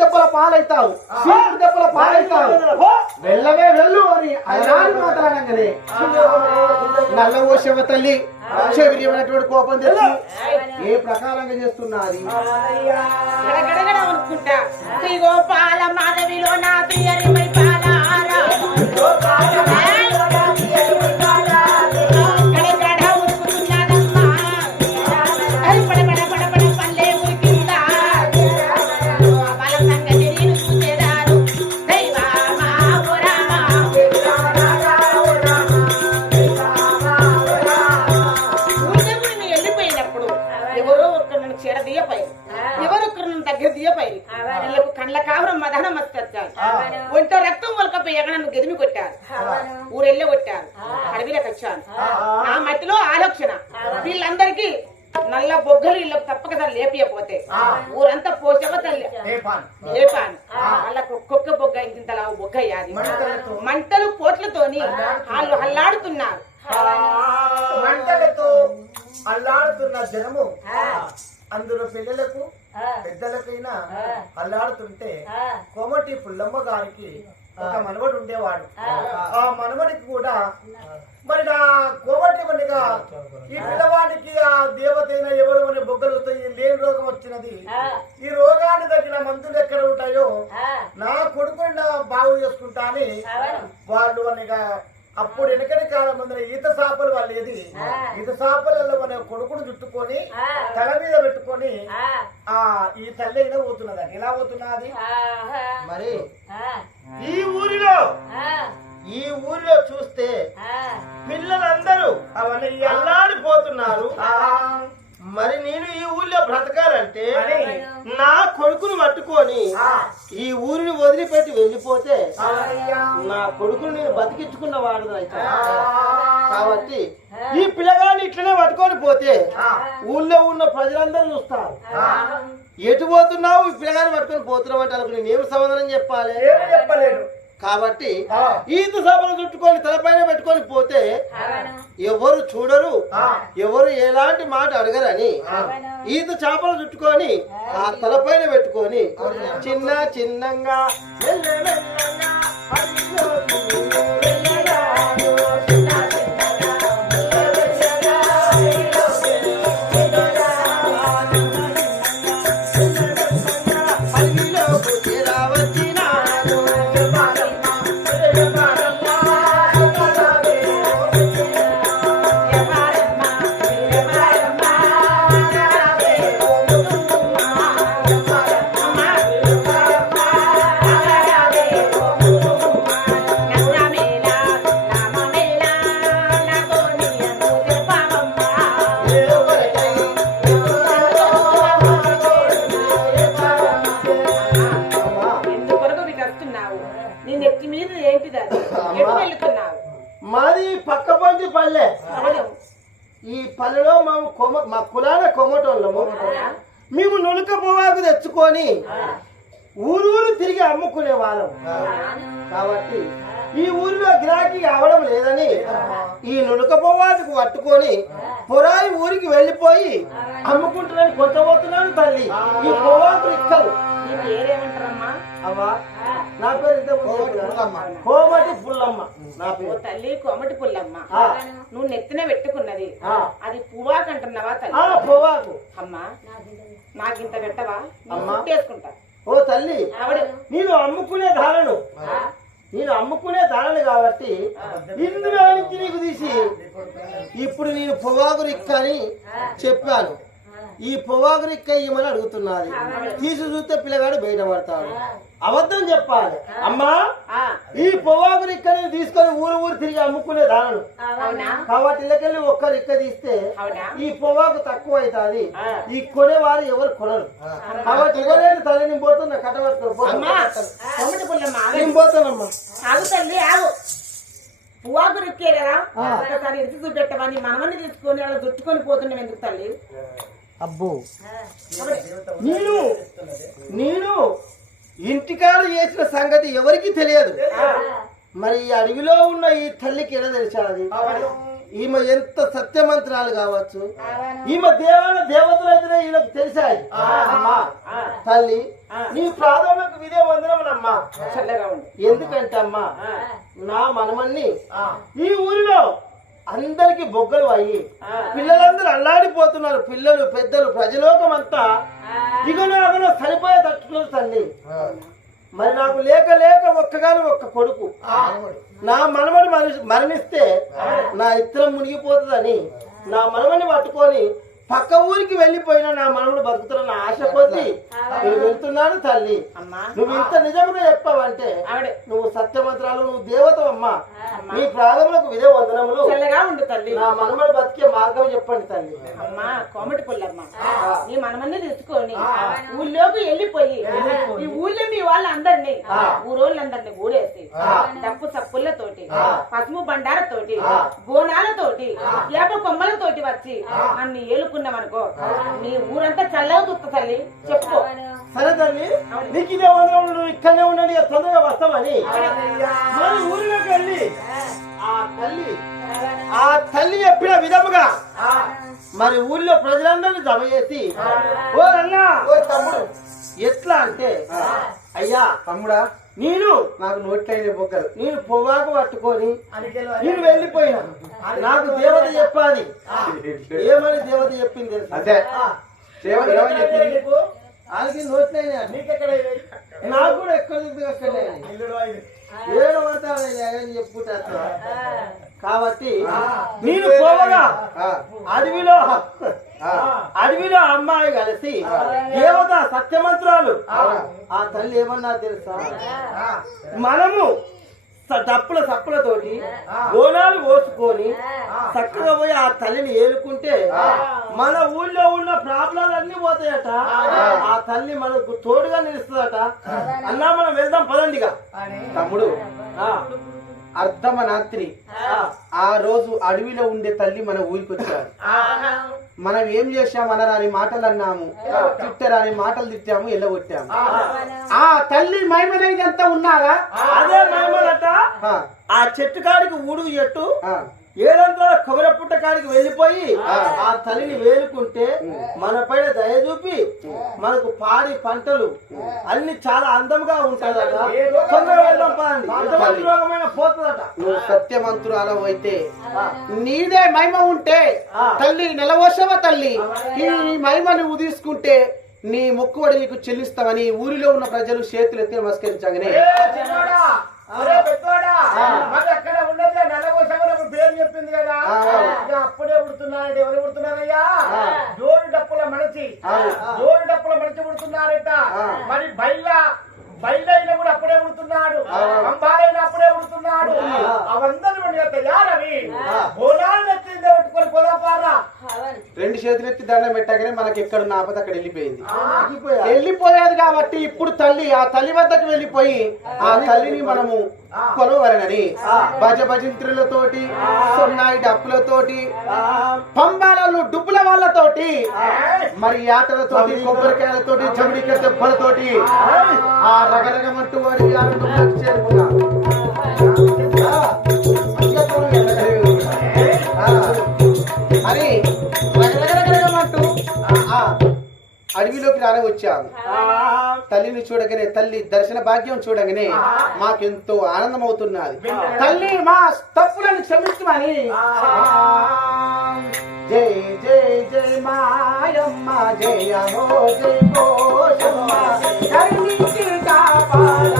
దెబ్బల పాలైతావు. చీపురు దెబ్బల పాలైతావు. వెళ్ళవే వెళ్ళు అని ఆయన మాట్లాడంగానే. నల్ల ఓ శివ తల్లి చెవిరినటువంటి కోపం తెచ్చి ఏ ప్రకారంగా చేస్తున్నది? గడగడగడ అనుకుంటా. శ్రీ గోపాల మాధవిలో నా ప్రియరిమై దియపోయి వీళ్ళకు కండ్ల కావరం మదన మస్తచ్చారు ఒంట రక్తం వలకపోయాక నన్ను గదిమి కొట్టారు. ఊరెళ్ళే కొట్టారు. అడవిలోకి వచ్చాను నా మట్టిలో ఆలోచన. వీళ్ళందరికీ నల్ల బొగ్గలు వీళ్ళకి తప్పకసారి లేపియపోతే ఊరంతా పోసేవ తల్లి. లేపాను. వాళ్ళకు ఒక్కొక్క బొగ్గ ఇంతలా బొగ్గ అయ్యాది. మంటలు పోట్లతోని వాళ్ళు హల్లాడుతున్నారు మంటలతో అల్లాడుతున్న జనము అందులో పిల్లలకు పెద్దలకైనా అల్లాడుతుంటే కోమటి పుల్లమ్మ గారికి ఒక మనవడు ఉండేవాడు ఆ మనవడికి కూడా మరి నా కోమటి మనిగా ఈ పిల్లవాడికి ఆ దేవతైన ఎవరు అని బొగ్గలు వస్తాయి లేని రోగం వచ్చినది. ఈ రోగాన్ని తగిన మందులు ఎక్కడ ఉంటాయో నా కొడుకుని నా బాగు చేసుకుంటా అని వాళ్ళు అనగా అప్పుడు వెనకటి కాలం ముందర ఈత చేపలు వాళ్ళేది ఈత చేపలలో మన కొడుకును చుట్టుకొని తల మీద పెట్టుకొని ఆ. ఈ తల్లి అయినా పోతున్నది ఎలా పోతున్నది మరి? ఈ ఊరిలో ఈ ఊరిలో చూస్తే పిల్లలందరూ అవన్నీ అల్లాడిపోతున్నారు ఆ, మరి నేను ఈ ఊళ్ళో బ్రతకాలంటే నా కొడుకును పట్టుకొని ఈ ఊరిని వదిలిపెట్టి వెళ్ళిపోతే. నా కొడుకును నేను బతికించుకున్న వాడు అయితే కాబట్టి ఈ పిల్లగాన్ని ఇట్లనే పట్టుకొని పోతే ఊళ్ళో ఉన్న ప్రజలందరూ చూస్తారు. ఎటు పోతున్నావు? ఈ పిల్లగాన్ని పట్టుకొని పోతున్నావు అంటే నేను ఏం సమాధానం చెప్పాలి? ఏమీ చెప్పలేడు కాబట్టి ఈత సభలు చుట్టుకొని తలపైన పెట్టుకొని పోతే ఎవరు చూడరు ఆ. ఎవరు ఎలాంటి మాట అడగరని ఈత చేపలు చుట్టుకొని ఆ తలపైన పెట్టుకొని చిన్న చిన్నంగా పల్లె. ఈ పల్లెలో మేము కొమ మా కులాల కొమ్మటోళ్ళము. మేము నులక పొగాకు తెచ్చుకొని ఊరు ఊరు తిరిగి అమ్ముకునే వాళ్ళం. కాబట్టి ఈ ఊరిలో గిరాకీ అవడం లేదని ఈ నులక పొగాకు పట్టుకొని పొరాయి ఊరికి వెళ్ళిపోయి అమ్ముకుంటున్నాను కొట్టబోతున్నాను తల్లి. ఈ పొగాకు ఇక్కలు. అవ్వా. నా పేరు? కోమటి పుల్లమ్మ. నా పేరు. తల్లి కోమటి పుల్లమ్మ. నువ్వు నెత్తిన పెట్టుకున్నది. అది పువ్వాకంటున్నావా ఆ తల్లి? పొగాకు అమ్మా నాకింత పెట్టవా? అమ్మా. చేసుకుంటా ఓ తల్లి నేను అమ్ముకునే ధారను నేను అమ్ముకునే ధారను కాబట్టి ఇందులో నుంచి నీకు తీసి ఇప్పుడు నేను పొగాకు రిక్క అని చెప్పాను. ఈ పొగాకు రిక్క ఇవ్వమని అడుగుతున్నది. తీసి చూస్తే పిల్లగాడు బయటపడతాడు అబద్ధం చెప్పాలి. అమ్మా ఆ, ఈ పొగాకు రిక్క నేను తీసుకొని ఊరు ఊరు తిరిగి అమ్ముకునే అవునా? కాబట్టి ఇళ్ళకెళ్ళి ఒక్క రిక్క తీస్తే అవునా? ఈ పొగాకు తక్కువ అవుతుంది. ఈ కొనేవారు ఎవరు కొనరు. కాబట్టి ఇవ్వలేని తల్లి నేను పోతున్నా అమ్మా కట్టబట్టుకో కోమటి పుల్లమ్మ ఆగు. నేను పోతానమ్మా. ఆగు తల్లి ఆగు. పువ్వాకు రిక్కే కదా. ఒకసారి ఎత్తి చూపెట్టవా? నీ మనమని తీసుకొని అలా చుట్టుకొని పోతున్నాం ఎందుకు తల్లి? అబ్బో. నేను నేను ఇంటికాడ చేసిన సంగతి ఎవరికి తెలియదు. మరి ఈ అడవిలో ఉన్న ఈ తల్లికి ఎలా తెలిసాది? ఈమె ఎంత సత్యమంత్రాలు కావచ్చు? ఈమె దేవాల దేవతలు అయితేనే ఈయనకు తెలిసాయి. అమ్మా. తల్లి నీ ప్రాథమిక అమ్మా. చల్లగా ఉండు. ఎందుకంటే అమ్మా నా మనమన్ని ఈ ఊరిలో అందరికి బొగ్గలు అయ్యి. పిల్లలందరూ అల్లాడిపోతున్నారు పిల్లలు పెద్దలు ప్రజలోకం అంతా ఇగనో అగనో సరిపోయే తట్టుకున్నారు తల్లి. మరి నాకు లేక లేక ఒక్కగాని ఒక్క కొడుకు. నా మనమని మరణి- మరణిస్తే నా ఇత్తరం మునిగిపోతుందని నా మనమని పట్టుకొని పక్క ఊరికి వెళ్ళిపోయినా నా మనముడు బతుకుతున్న ఆశ కొద్ది నేను వెళ్తున్నాను తల్లి. అమ్మా. నువ్వు ఇంత నిజంగా చెప్పావంటే నువ్వు సత్యమంత్రాలు నువ్వు దేవత అమ్మా. నీ ప్రాధములకు విధే వందనములు. చల్లగా ఉండు తల్లి. నా మనమని బతికే మార్గం చెప్పండి తల్లి. అమ్మా కోమటి పుల్లమ్మ. నీ మనమన్నీ తీసుకొని ఊళ్ళోకి వెళ్ళిపోయి ఈ ఊళ్ళో మీ వాళ్ళందరినీ ఊరోళ్ళందరినీ కూడేసి డప్పు సప్పులతోటి పసుపు బండారతోటి బోనాలతోటి ఏప కొమ్మలతోటి వచ్చి నన్ను ఏలుకున్నామనుకో నీ ఊరంతా చల్లగా దుత్త తల్లి. చెప్పుకో. సరే తల్లి నీకు ఇదే నువ్వు ఇక్కడనే ఉండండి తొందరగా వస్తామని మన ఊరిలోకి వెళ్ళి ఆ. తల్లి ఆ. తల్లి చెప్పిన విధముగా మరి ఊళ్ళో ప్రజలందరినీ జమ చేసి ఓ తమ్ముడు. ఎట్లా అంటే అయ్యా తమ్ముడా నేను నాకు నోట్లైన బొక్కలు నేను పొగాకు పట్టుకొని నేను వెళ్ళిపోయినా. నాకు దేవత చెప్పాలి. ఏమని దేవత చెప్పింది నీకు? ఆయనకి నోట్లైనా? నాకు కూడా ఎక్కడ అక్కడే. ఏడు పడతాను చెప్పుకుంటా కాబట్టి నేను పోవగా. ఆ, అడవిలో. అడవిలో అమ్మాయి కలిసి దేవత సత్యమంత్రాలు. ఆ. తల్లి ఏమన్నా తెలుసా? మనము డప్పుల సప్పులతోటి బోనాలు పోసుకొని చక్కగా పోయి ఆ తల్లిని ఏలుకుంటే మన ఊళ్ళో ఉన్న ప్రాబ్లాలు అన్ని పోతాయట. ఆ. తల్లి మనకు తోడుగా నిలుస్తుందట. అన్నా మనం వెళ్దాం పదండిగా. తమ్ముడు ఆ, అర్ధమనాత్రి. ఆ. రోజు అడవిలో ఉండే తల్లి మన ఊరికి వచ్చారు మనం ఏం చేశామనరాని మాటలు అన్నాము. తిట్టరాని మాటలు తిట్టాము ఎల్లగొట్టాము ఆ తల్లి మైమనేది ఎంత ఉన్నారా? అదే ఆ. చెట్టు కాడికి ఊడుగు చెట్టు. ఆ, ఏడంతా కొబ్బరి పుట్ట కాడికి వెళ్ళిపోయి ఆ. తల్లిని వేలుకుంటే మన పైన దయ చూపి మనకు పాడి పంటలు అన్ని చాలా అందంగా ఎంతమంది రోగమైన పోతుందట. నువ్వు సత్యమంతురాలు అయితే నీదే మహిమ ఉంటే. తల్లి నెలవోసవ తల్లి? ఈ మహిమ నువ్వు తీసుకుంటే నీ మొక్కుబడి నీకు చెల్లిస్తామని ఊరిలో ఉన్న ప్రజలు చేతులు ఎత్తి నమస్కరించగానే. అక్కడ ఉన్నది పేరు చెప్పింది కదా? అప్పుడే పుడుతున్నారంటే ఎవరు పుడుతున్నారయ్యా? జోడు డప్పుల మనిషి. జోడు డప్పుల మనిషి పుడుతున్నారట. మరి బయల బయలైన కూడా అప్పుడే పుడుతున్నాడు. అంబాలైన అప్పుడే పుడుతున్నాడు. అవందరూ తయారవి. బోనాలు రెండు చేతులు ఎత్తి దండం పెట్టగానే మనకి ఎక్కడ ఉన్న ఆపద అక్కడ వెళ్ళిపోయింది. వెళ్ళిపోయేది కాబట్టి ఇప్పుడు తల్లి ఆ తల్లి వద్దకు వెళ్ళిపోయి ఆ తల్లిని మనము కొలవరనని భజ భజంత్రులతోటి సొన్నాయి డప్పులతోటి పంబాలలో డుబ్బుల వాళ్ళతోటి మరి ఆటలతోటి కొబ్బరికాయలతోటి జమిడిక దెబ్బలతోటి ఆ. వాడి ఆనందంలోకి చేరుకున్నా అడవిలోకి రానే వచ్చాము తల్లిని చూడగానే తల్లి దర్శన భాగ్యం చూడగానే మాకెంతో ఆనందం అవుతున్నది తల్లి మా తప్పులను క్షమించమని. జై జై జై మాయమ్మ జయ హో జై పోషమ్మ కరుణించి కాపాడవే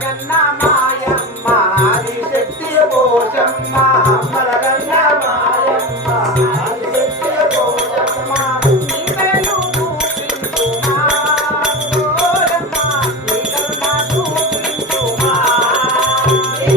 జగన్న మాయమ్మ శక్తి పోషమ్మ